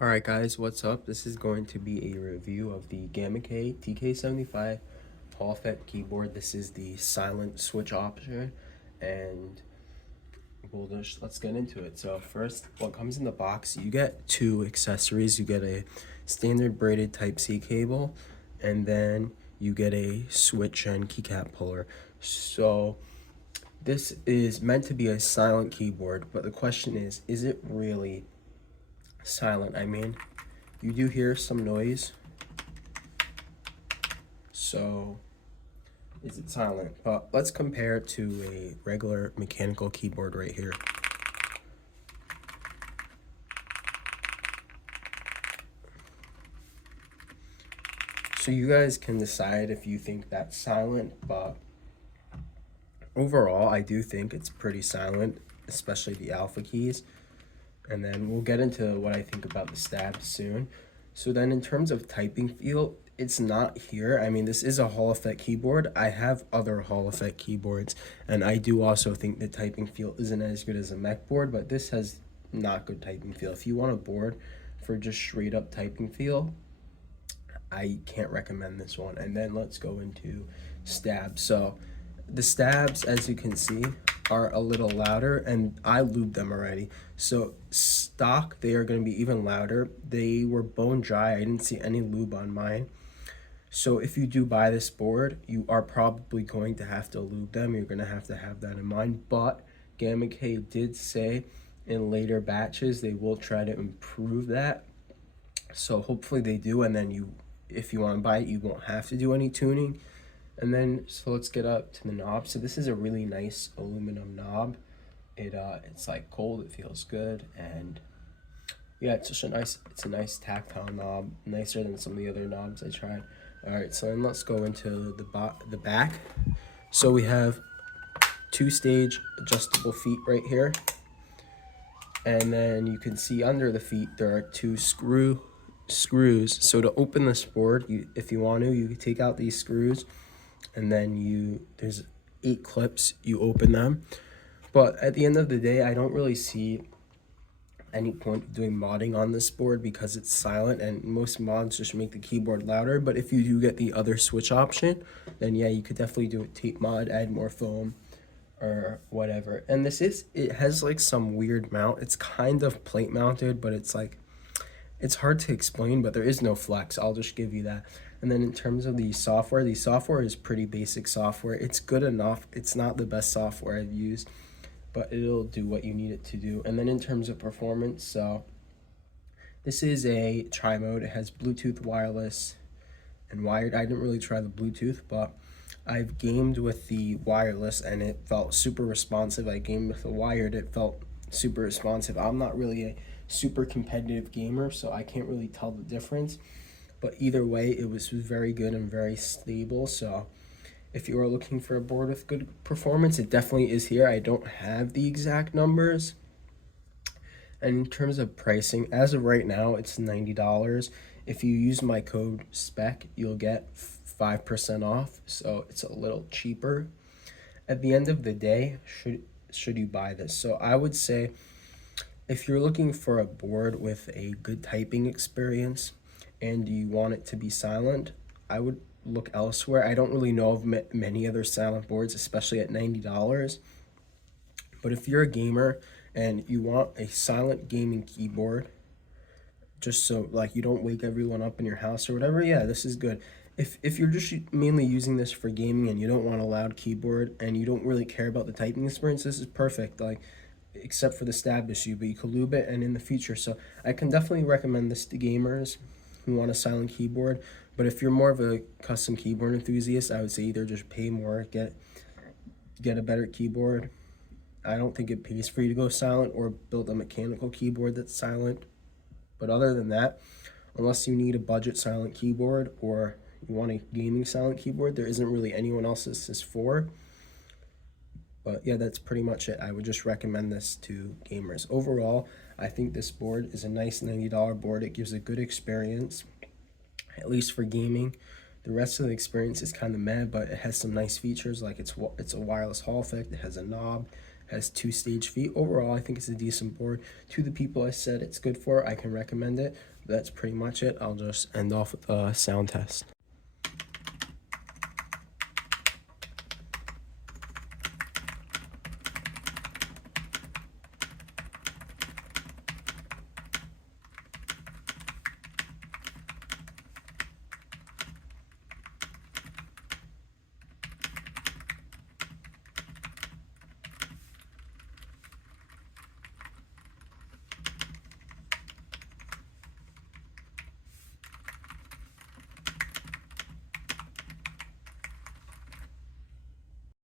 Alright guys, what's up? This is going to be a review of the Gamakay TK75 Hall Effect keyboard. This is the silent switch option, and let's get into it. So first, what comes in the box, you get two accessories. You get a standard braided Type-C cable, and then you get a switch and keycap puller. So this is meant to be a silent keyboard, but the question is it really silent? I mean, you do hear some noise, so is it silent? But let's compare it to a regular mechanical keyboard right here. So you guys can decide if you think that's silent, but overall I do think it's pretty silent, especially the alpha keys. And then we'll get into what I think about the stabs soon. So then in terms of typing feel, it's not here. I mean, this is a Hall Effect keyboard. I have other Hall Effect keyboards, and I do also think the typing feel isn't as good as a mech board, but this has not good typing feel. If you want a board for just straight up typing feel, I can't recommend this one. And then let's go into stabs. So the stabs, as you can see, are a little louder, and I lubed them already. So stock, they are going to be even louder. They were bone dry. I didn't see any lube on mine. So if you do buy this board, you are probably going to have to lube them. You're going to have that in mind. But Gamakay did say in later batches they will try to improve that. So hopefully they do, and then if you want to buy it, you won't have to do any tuning. And then, so let's get up to the knob. So this is a really nice aluminum knob. It's like cold, it feels good, and yeah, it's a nice tactile knob, nicer than some of the other knobs I tried. All right, so then let's go into the back. So we have two-stage adjustable feet right here, and then you can see under the feet there are two screws. So to open this board, if you want to, you can take out these screws, and then there's 8 clips, you open them. But at the end of the day, I don't really see any point doing modding on this board because it's silent, and most mods just make the keyboard louder. But if you do get the other switch option, then yeah, you could definitely do a tape mod, add more foam or whatever. And it has like some weird mount. It's kind of plate mounted, but it's hard to explain, but there is no flex. I'll just give you that. And then in terms of the software is pretty basic software. It's good enough. It's not the best software I've used, but it'll do what you need it to do. And then in terms of performance, so this is a tri-mode. It has Bluetooth, wireless, and wired. I didn't really try the Bluetooth, but I've gamed with the wireless and it felt super responsive. I gamed with the wired, it felt super responsive. I'm not really a super competitive gamer, so I can't really tell the difference, but either way it was very good and very stable. So if you are looking for a board with good performance, it definitely is here. I don't have the exact numbers. And in terms of pricing, as of right now, it's $90. If you use my code SPEC, you'll get 5% off, so it's a little cheaper. At the end of the day, should you buy this? So I would say if you're looking for a board with a good typing experience and you want it to be silent, I would look elsewhere. I don't really know of many other silent boards, especially at $90. But if you're a gamer and you want a silent gaming keyboard, just so like you don't wake everyone up in your house or whatever, yeah, this is good. If you're just mainly using this for gaming and you don't want a loud keyboard and you don't really care about the typing experience, this is perfect. Like, except for the stab issue, but you could lube it and in the future. So I can definitely recommend this to gamers who want a silent keyboard. But if you're more of a custom keyboard enthusiast, I would say either just pay more, get a better keyboard. I don't think it pays for you to go silent, or build a mechanical keyboard that's silent. But other than that, unless you need a budget silent keyboard or you want a gaming silent keyboard, there isn't really anyone else this is for. But yeah, that's pretty much it. I would just recommend this to gamers. Overall, I think this board is a nice $90 board. It gives a good experience, at least for gaming. The rest of the experience is kind of meh, but it has some nice features, like it's a wireless Hall effect. It has a knob, has 2-stage feet. Overall, I think it's a decent board. To the people I said it's good for, I can recommend it. That's pretty much it. I'll just end off with a sound test.